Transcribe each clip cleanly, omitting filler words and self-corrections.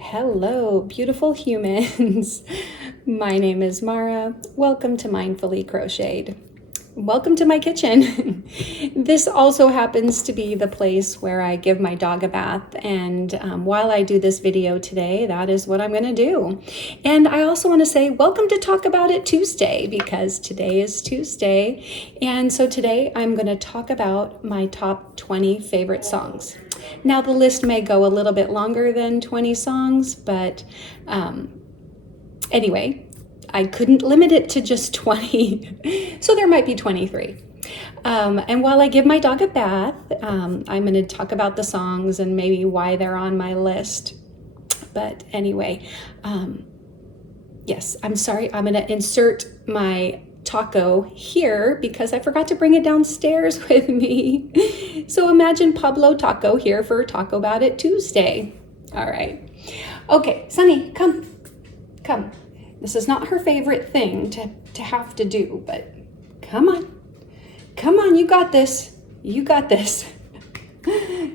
Hello, beautiful humans. My name is Mara. Welcome to Mindfully Crocheted. Welcome to my kitchen. This also happens to be the place where I give my dog a bath, and while I do this video today, that is what I'm going to do. And I also want to say welcome to Talk About It Tuesday, because today is Tuesday, and so today I'm going to talk about my top 20 favorite songs. Now the list may go a little bit longer than 20 songs, but anyway, I couldn't limit it to just 20, so there might be 23. And while I give my dog a bath, I'm going to talk about the songs and maybe why they're on my list. But anyway, yes, I'm sorry. I'm going to insert my taco here because I forgot to bring it downstairs with me. So imagine Pablo Taco here for Talk About It Tuesday. All right. Okay, Sunny, come. This is not her favorite thing to have to do, but come on, you got this.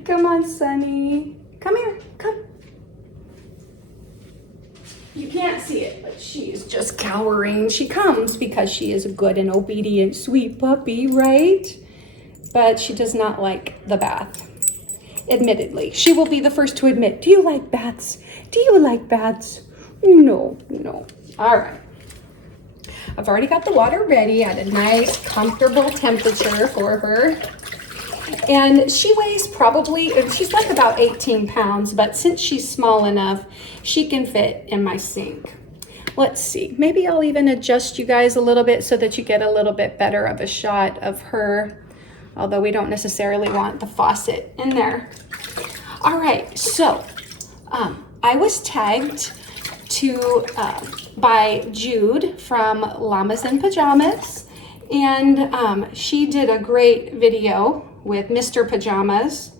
Come on, Sunny. Come here, come. You can't see it, but she's just cowering. She comes because she is a good and obedient, sweet puppy, right? But she does not like the bath. Admittedly, she will be the first to admit, do you like baths? No. All right. I've already got the water ready at a nice, comfortable temperature for her. And she weighs she's like about 18 pounds, but since she's small enough, she can fit in my sink. Let's see, maybe I'll even adjust you guys a little bit so that you get a little bit better of a shot of her, although we don't necessarily want the faucet in there. All right, so I was tagged by Jude from Llamas and Pajamas, and she did a great video with Mr. Pajamas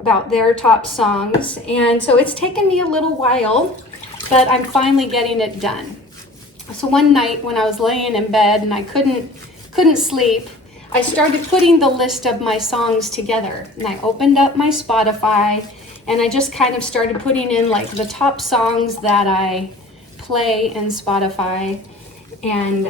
about their top songs, and so it's taken me a little while, but I'm finally getting it done. So one night when I was laying in bed and I couldn't sleep, I started putting the list of my songs together, and I opened up my Spotify and I just kind of started putting in like the top songs that I play in Spotify, and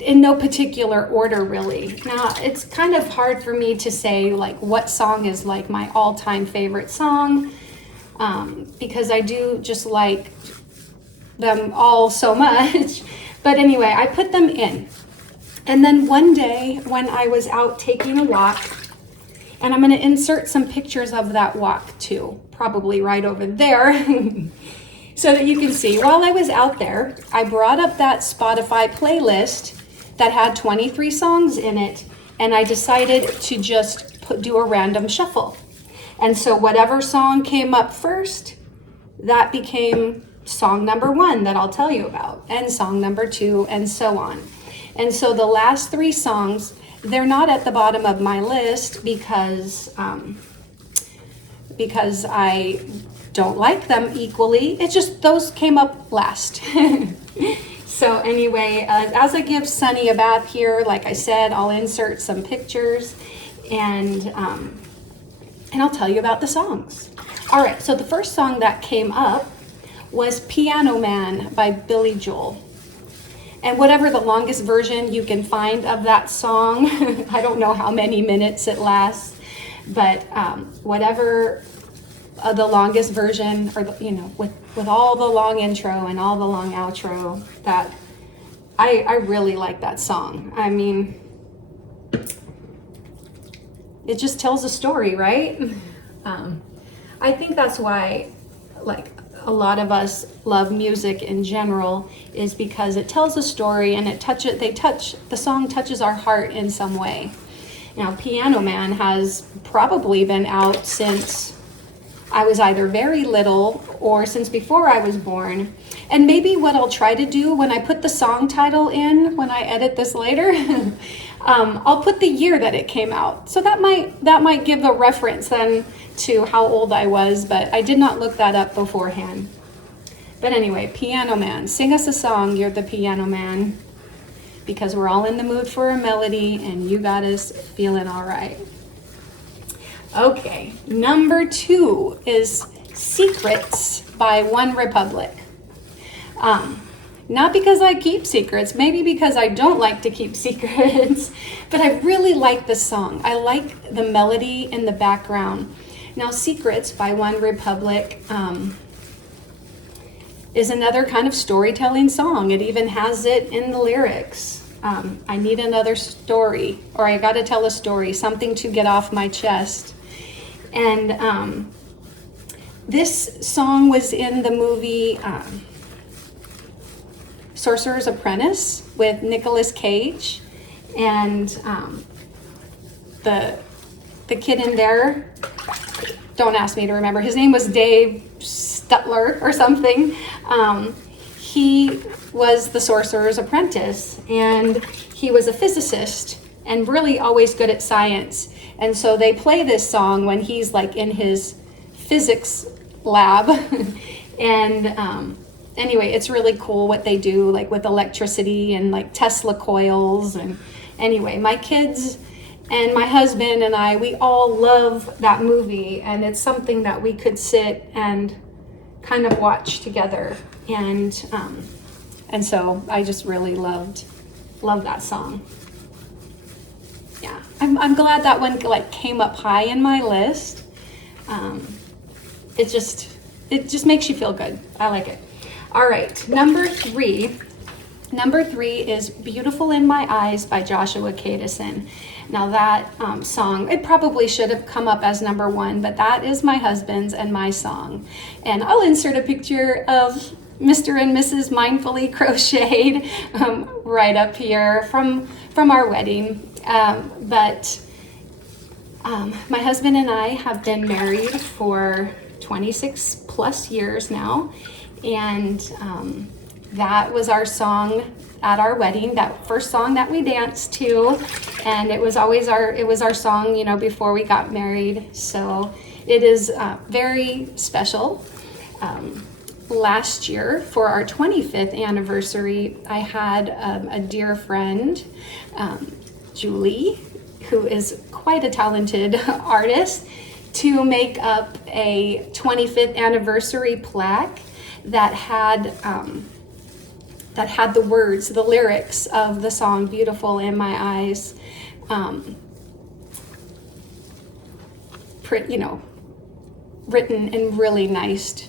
in no particular order really. Now it's kind of hard for me to say like what song is like my all-time favorite song, because I do just like them all so much. But anyway, I put them in, and then one day when I was out taking a walk, and I'm going to insert some pictures of that walk too, probably right over there, so that you can see. While I was out there, I brought up that Spotify playlist that had 23 songs in it, and I decided to just do a random shuffle. And so whatever song came up first, that became song number 1 that I'll tell you about, and song number 2, and so on. And so the last 3 songs, they're not at the bottom of my list because I don't like them equally. It's just those came up last. So anyway, as I give Sunny a bath here, like I said, I'll insert some pictures, and I'll tell you about the songs. All right, so the first song that came up was Piano Man by Billy Joel. And whatever the longest version you can find of that song, I don't know how many minutes it lasts, but whatever the longest version, or with all the long intro and all the long outro, that I really like that song. I mean, it just tells a story, right? I think that's why, like, a lot of us love music in general, is because it tells a story, and the song touches our heart in some way. Now, Piano Man has probably been out since I was either very little or since before I was born. And maybe what I'll try to do when I put the song title in, when I edit this later, I'll put the year that it came out. So that might give a reference then to how old I was, but I did not look that up beforehand. But anyway, Piano Man, sing us a song, you're the piano man, because we're all in the mood for a melody and you got us feeling all right. Okay, number 2 is Secrets by OneRepublic. Not because I keep secrets, maybe because I don't like to keep secrets, but I really like the song. I like the melody in the background. Now, Secrets by OneRepublic is another kind of storytelling song. It even has it in the lyrics. I need another story, or I got to tell a story, something to get off my chest. And this song was in the movie Sorcerer's Apprentice with Nicolas Cage, and the kid in there, don't ask me to remember, his name was Dave Stutler or something. He was the Sorcerer's Apprentice, and he was a physicist and really always good at science. And so they play this song when he's like in his physics lab. And anyway, it's really cool what they do, like with electricity and like Tesla coils. And anyway, my kids and my husband and I, we all love that movie, and it's something that we could sit and kind of watch together. And so I just really love that song. Yeah, I'm glad that one like came up high in my list. It just makes you feel good. I like it. All right, number three is Beautiful in My Eyes by Joshua Kadison. Now that song, it probably should have come up as number 1, but that is my husband's and my song. And I'll insert a picture of Mr. and Mrs. Mindfully Crocheted right up here from our wedding. But my husband and I have been married for 26 plus years now. And that was our song at our wedding, that first song that we danced to, and it was always our song, you know, before we got married. So it is very special. Last year, for our 25th anniversary, I had a dear friend, Julie, who is quite a talented artist, to make up a 25th anniversary plaque that had the words, the lyrics of the song Beautiful in My Eyes, written in really nice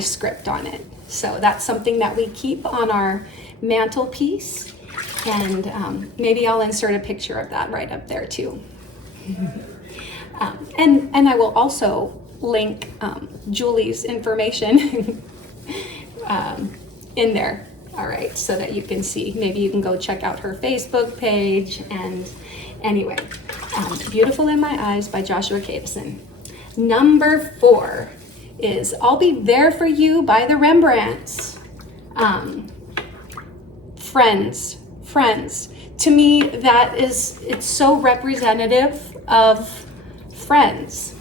script on it. So that's something that we keep on our mantelpiece, and maybe I'll insert a picture of that right up there too. And I will also link Julie's information in there. All right, so that you can see. Maybe you can go check out her Facebook page. And anyway, Beautiful in My Eyes by Joshua Kadison. Number 4 is I'll Be There For You by the Rembrandts. Friends. To me, it's so representative of Friends.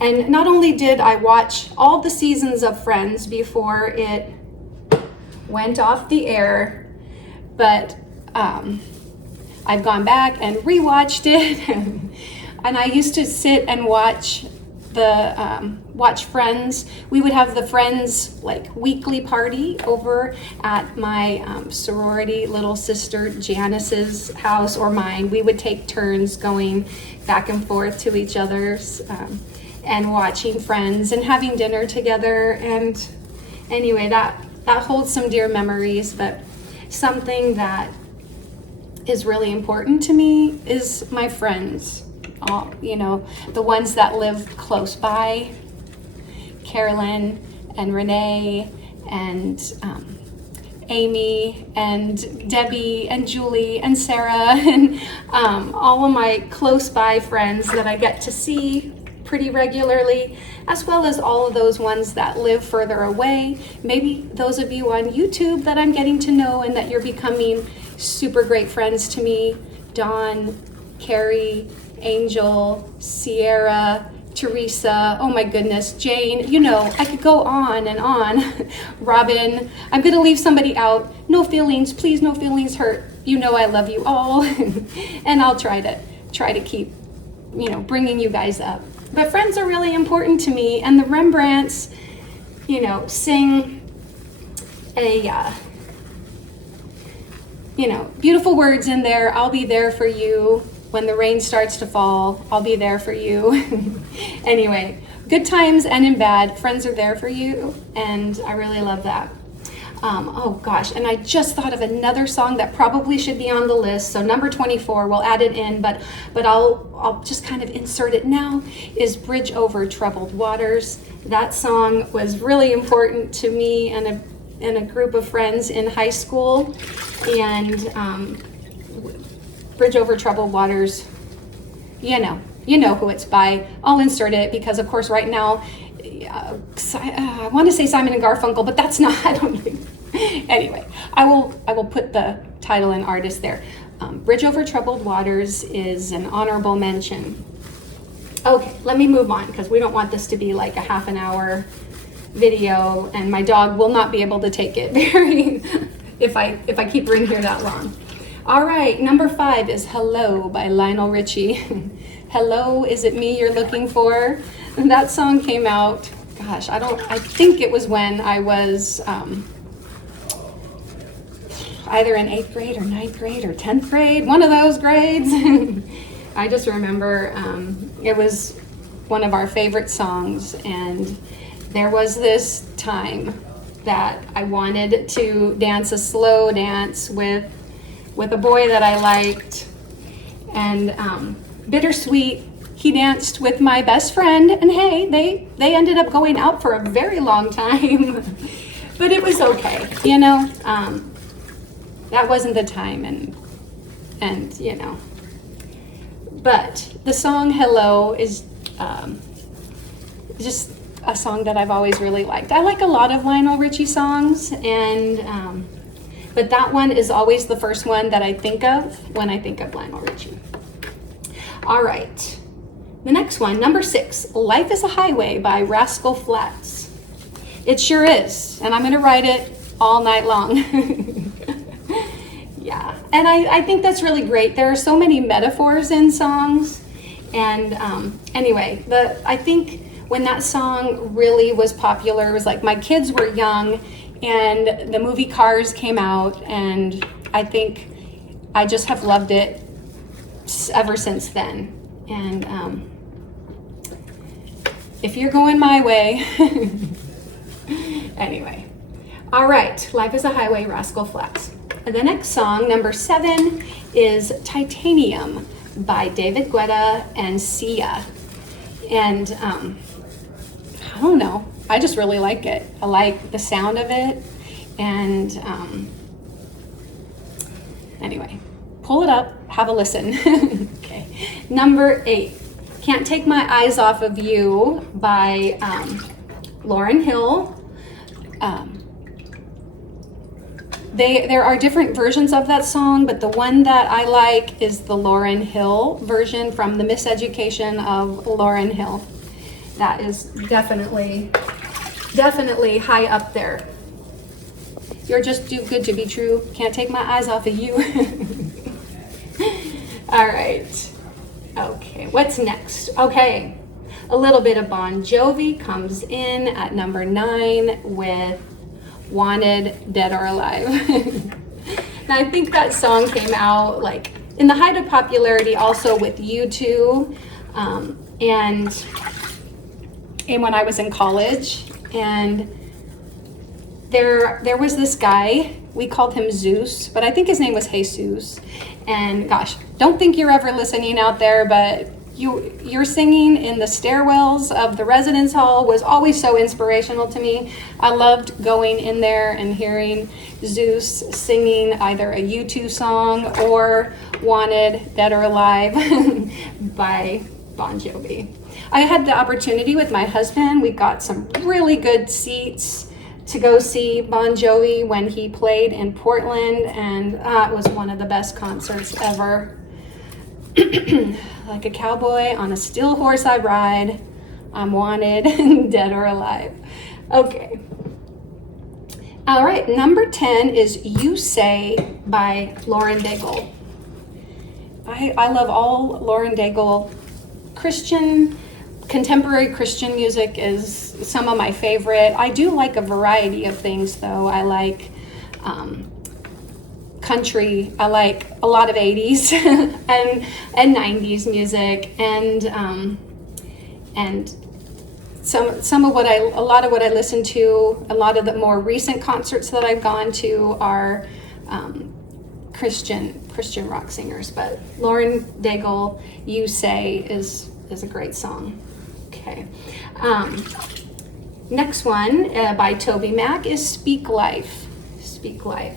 And not only did I watch all the seasons of Friends before it went off the air, but I've gone back and rewatched it. And I used to sit and watch Friends. We would have the Friends like weekly party over at my sorority little sister Janice's house, or mine. We would take turns going back and forth to each other's and watching Friends and having dinner together. And anyway, that holds some dear memories. But something that is really important to me is my friends. The ones that live close by, Carolyn and Renee and Amy and Debbie and Julie and Sarah and all of my close by friends that I get to see pretty regularly, as well as all of those ones that live further away. Maybe those of you on YouTube that I'm getting to know and that you're becoming super great friends to me. Dawn, Keri, Angel, Sierra, Teresa, oh my goodness, Jane, I could go on and on. Robin, I'm gonna leave somebody out. No feelings, please, no feelings hurt. I love you all. And I'll try to keep you know, bringing you guys up. But friends are really important to me, and the Rembrandts, you know, sing a, you know, beautiful words in there. I'll be there for you when the rain starts to fall. I'll be there for you. Anyway, good times and in bad, friends are there for you, and I really love that. Oh gosh, and I just thought of another song that probably should be on the list. So number 24, we'll add it in, but I'll just kind of insert it now, is Bridge Over Troubled Waters. That song was really important to me and a group of friends in high school. And Bridge Over Troubled Waters, you know who it's by. I'll insert it because, of course, right now, I want to say Simon and Garfunkel, but that's not, I don't think. Anyway, I will put the title and artist there. Bridge Over Troubled Waters is an honorable mention. Okay, let me move on because we don't want this to be like a half an hour video, and my dog will not be able to take it very if I keep her in here that long. All right, number 5 is Hello by Lionel Richie. Hello, is it me you're looking for? And that song came out, gosh, I think it was when I was either in 8th grade or 9th grade or 10th grade, one of those grades. I just remember it was one of our favorite songs, and there was this time that I wanted to dance a slow dance with a boy that I liked, and bittersweet, he danced with my best friend, and hey, they ended up going out for a very long time, but it was okay, you know. That wasn't the time, and you know. But the song Hello is just a song that I've always really liked. I like a lot of Lionel Richie songs, and but that one is always the first one that I think of when I think of Lionel Richie. All right, the next one, number 6, Life is a Highway by Rascal Flatts. It sure is, and I'm gonna write it all night long. Yeah, and I think that's really great. There are so many metaphors in songs, and anyway, I think when that song really was popular, it was like my kids were young, and the movie Cars came out, and I think I just have loved it ever since then. And if you're going my way, anyway. All right, Life is a Highway, Rascal Flatts. The next song, number 7, is Titanium by David Guetta and Sia. And I don't know, I just really like it. I like the sound of it. And anyway, pull it up, have a listen. Okay. Number 8, Can't Take My Eyes Off of You by Lauryn Hill. There are different versions of that song, but the one that I like is the Lauryn Hill version from The Miseducation of Lauryn Hill. That is definitely high up there. You're just too good to be true. Can't take my eyes off of you. All right. Okay, what's next? Okay, a little bit of Bon Jovi comes in at number 9 with Wanted, Dead or Alive. Now I think that song came out like in the height of popularity also with U2, and when I was in college, and there was this guy, we called him Zeus, but I think his name was Jesus. And gosh, don't think you're ever listening out there, but your singing in the stairwells of the residence hall was always so inspirational to me. I loved going in there and hearing Zeus singing either a U2 song or Wanted, Dead or Alive by Bon Jovi. I had the opportunity with my husband. We got some really good seats to go see Bon Jovi when he played in Portland, and it was one of the best concerts ever. Like a cowboy on a still horse I ride, I'm wanted, dead or alive. Okay. All right, number 10 is You Say by Lauren Daigle. I love all Lauren Daigle Christian, contemporary Christian music is some of my favorite. I do like a variety of things though. I like country. I like a lot of 80s and 90s music, and some of what a lot of what I listen to, a lot of the more recent concerts that I've gone to are Christian rock singers. But Lauryn, Daigle, You Say is a great song. Okay. Next one by TobyMac is Speak Life. Speak Life.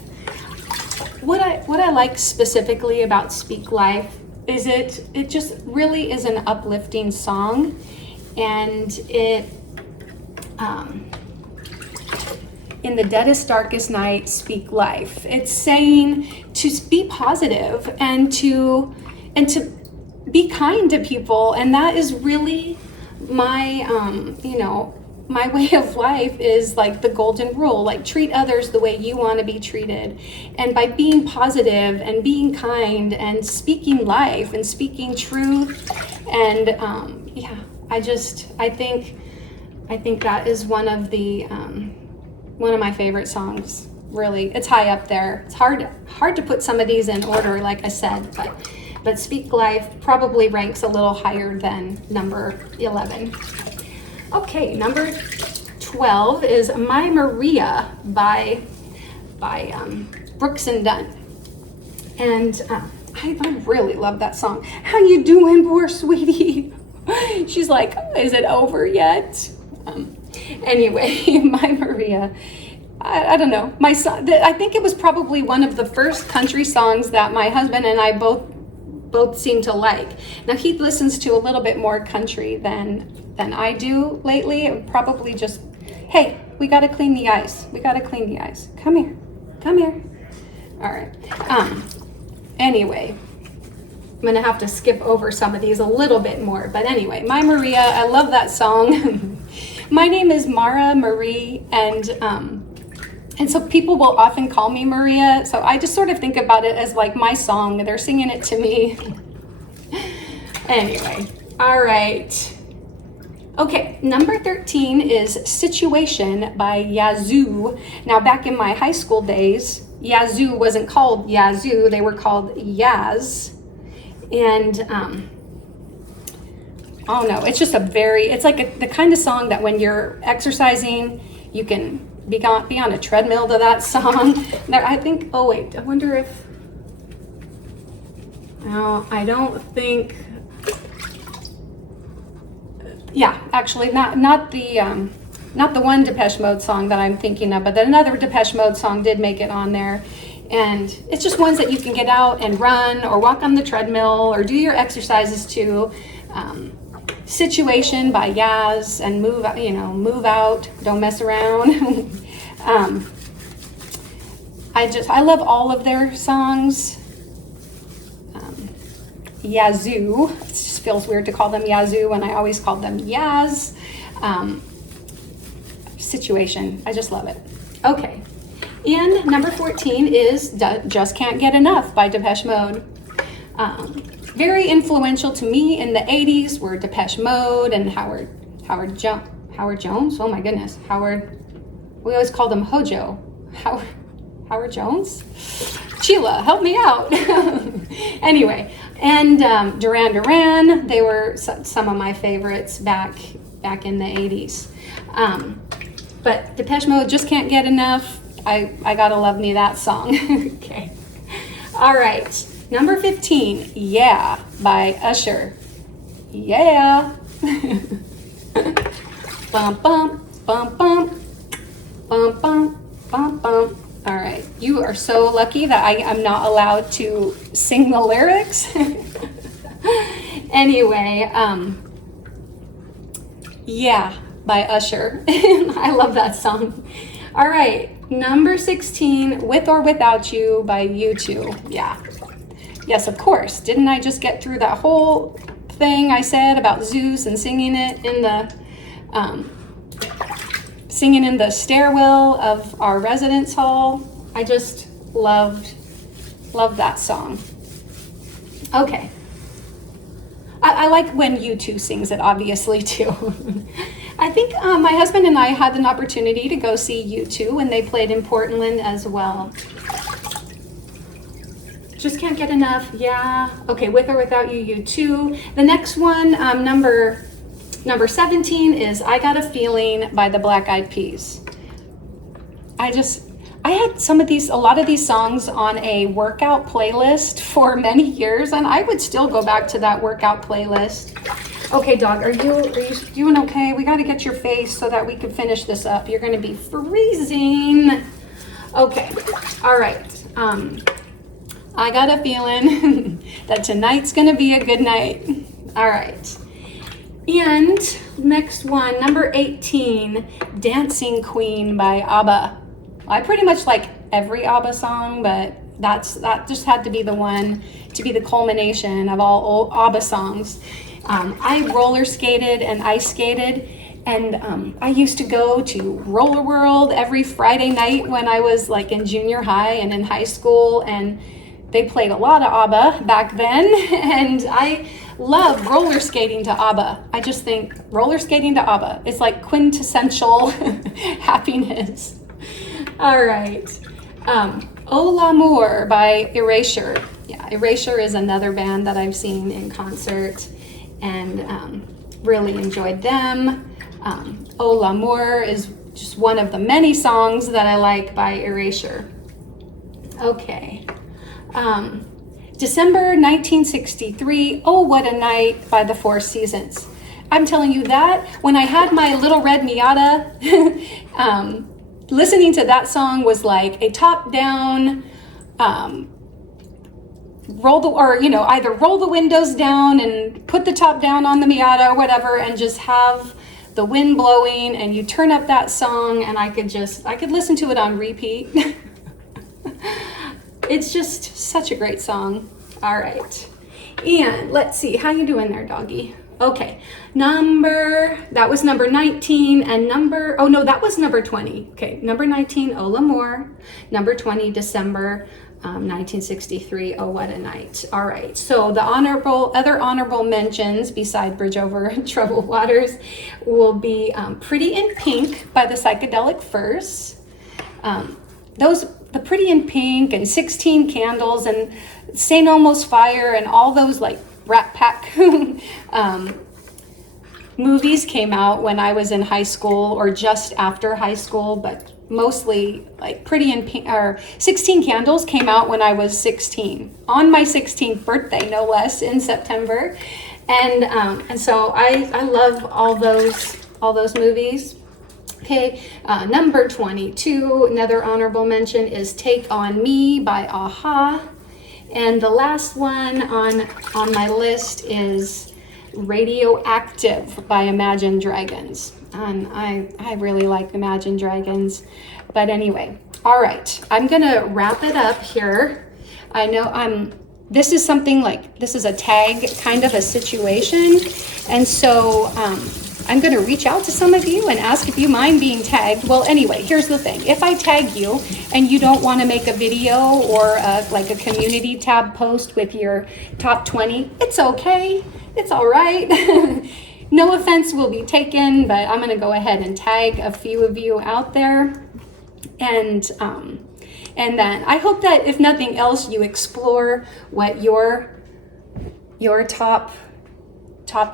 What I like specifically about Speak Life is it just really is an uplifting song, and it in the deadest, darkest night, speak life. It's saying to be positive and to be kind to people, and that is really my my way of life is like the golden rule, like treat others the way you want to be treated. And by being positive and being kind and speaking life and speaking truth, and I think that is one of my favorite songs. Really, it's high up there. It's hard to put some of these in order, like I said, but Speak Life probably ranks a little higher than number 11. Okay, number 12 is My Maria by Brooks and Dunn. And I really love that song. How you doing, poor sweetie? She's like, is it over yet? Anyway, My Maria. I don't know. My son, I think it was probably one of the first country songs that my husband and I both seem to like. Now he listens to a little bit more country than I do lately. Probably just, hey, we got to clean the ice. We got to clean the ice. Come here. All right. Anyway, I'm going to have to skip over some of these a little bit more. But anyway, My Maria, I love that song. My name is Mara Marie, and so people will often call me Maria. So I just sort of think about it as like my song. They're singing it to me. Anyway, all right. Okay, number 13 is Situation by Yazoo. Now, back in my high school days, Yazoo wasn't called Yazoo. They were called Yaz. And, oh no, it's just it's like the kind of song that when you're exercising, you can be on a treadmill to that song. I wonder if, no, I don't think, yeah, actually not the one Depeche Mode song that I'm thinking of, but another Depeche Mode song did make it on there. And it's just ones that you can get out and run or walk on the treadmill or do your exercises to. Situation by Yaz and move out, don't mess around. I love all of their songs. Yazoo, it just feels weird to call them Yazoo when I always called them Yaz. Situation, I just love it. Okay, and number 14 is Just Can't Get Enough by Depeche Mode. Very influential to me in the 80s were Depeche Mode and Howard Jones. Oh my goodness, we always called him Hojo. Howard Jones? Sheila, help me out. Anyway, and Duran, they were some of my favorites back in the 80s. But Depeche Mode, Just Can't Get Enough. I gotta love me that song. Okay. All right. Number 15, Yeah, by Usher. Yeah. Bum, bum, bum, bum. Bum, bum, bum, bum. All right. You are so lucky that I am not allowed to sing the lyrics. Anyway, Yeah, by Usher. I love that song. All right. Number 16, With or Without You by U2. Yeah. Yes, of course. Didn't I just get through that whole thing I said about Zeus and singing it in the stairwell of our residence hall? I just loved that song. Okay. I like when U2 sings it, obviously, too. I think my husband and I had an opportunity to go see U2 when they played in Portland as well. Just can't get enough. Yeah. Okay, With or Without You, U2. The next one, number 17 is I Got a Feeling by the Black Eyed Peas. I had a lot of these songs on a workout playlist for many years, and I would still go back to that workout playlist. Okay, dog, are you doing okay? We got to get your face so that we can finish this up. You're going to be freezing. Okay, all right. I got a feeling that tonight's going to be a good night. All right. And next one, number 18, Dancing Queen by ABBA. I pretty much like every ABBA song, but that just had to be the one to be the culmination of all old ABBA songs. I roller skated and ice skated, and I used to go to Roller World every Friday night when I was like in junior high and in high school, and they played a lot of ABBA back then, and I love roller skating to ABBA. I just think roller skating to ABBA is like quintessential happiness. All right. Oh L'Amour by Erasure. Yeah, Erasure is another band that I've seen in concert and really enjoyed them. Oh L'Amour is just one of the many songs that I like by Erasure. Okay. December 1963, Oh What a Night by the Four Seasons. I'm telling you that when I had my little red Miata, listening to that song was like a top-down, either roll the windows down and put the top down on the Miata or whatever, and just have the wind blowing, and you turn up that song, and I could listen to it on repeat. It's just such a great song. All right, and let's see, how you doing there, doggy? Okay, that was number 19, and that was number 20. Okay, number 19, Oh L'Amour. Number 20, December 1963, Oh What a Night. All right, so the other honorable mentions beside Bridge Over Troubled Waters will be Pretty in Pink by the Psychedelic Furs. The Pretty in Pink and 16 Candles and St. Elmo's Fire and all those like Rat Pack movies came out when I was in high school or just after high school, but mostly like Pretty in Pink or 16 Candles came out when I was 16, on my 16th birthday, no less, in September. And so I love all those movies. Okay, number 22, another honorable mention is Take On Me by a-ha. And the last one on my list is Radioactive by Imagine Dragons. And I really like Imagine Dragons. But anyway, all right, I'm gonna wrap it up here. I know this is a tag kind of a situation. And so I'm gonna reach out to some of you and ask if you mind being tagged. Well, anyway, here's the thing. If I tag you and you don't wanna make a video or like a community tab post with your top 20, it's okay, it's all right. No offense will be taken, but I'm gonna go ahead and tag a few of you out there. And then I hope that if nothing else, you explore what your top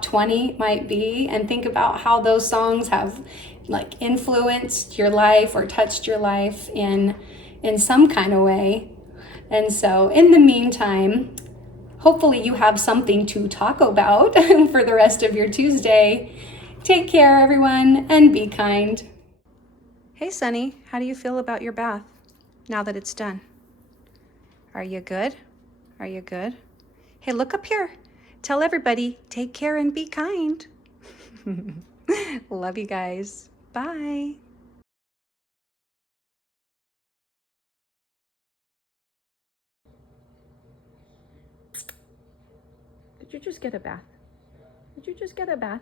20 might be, and think about how those songs have like influenced your life or touched your life in some kind of way. And so in the meantime, hopefully you have something to talk about for the rest of your Tuesday. Take care, everyone, and be kind. Hey, Sonny, how do you feel about your bath now that it's done? Are you good? Are you good? Hey, look up here. Tell everybody, take care and be kind. Love you guys. Bye. Did you just get a bath? Did you just get a bath?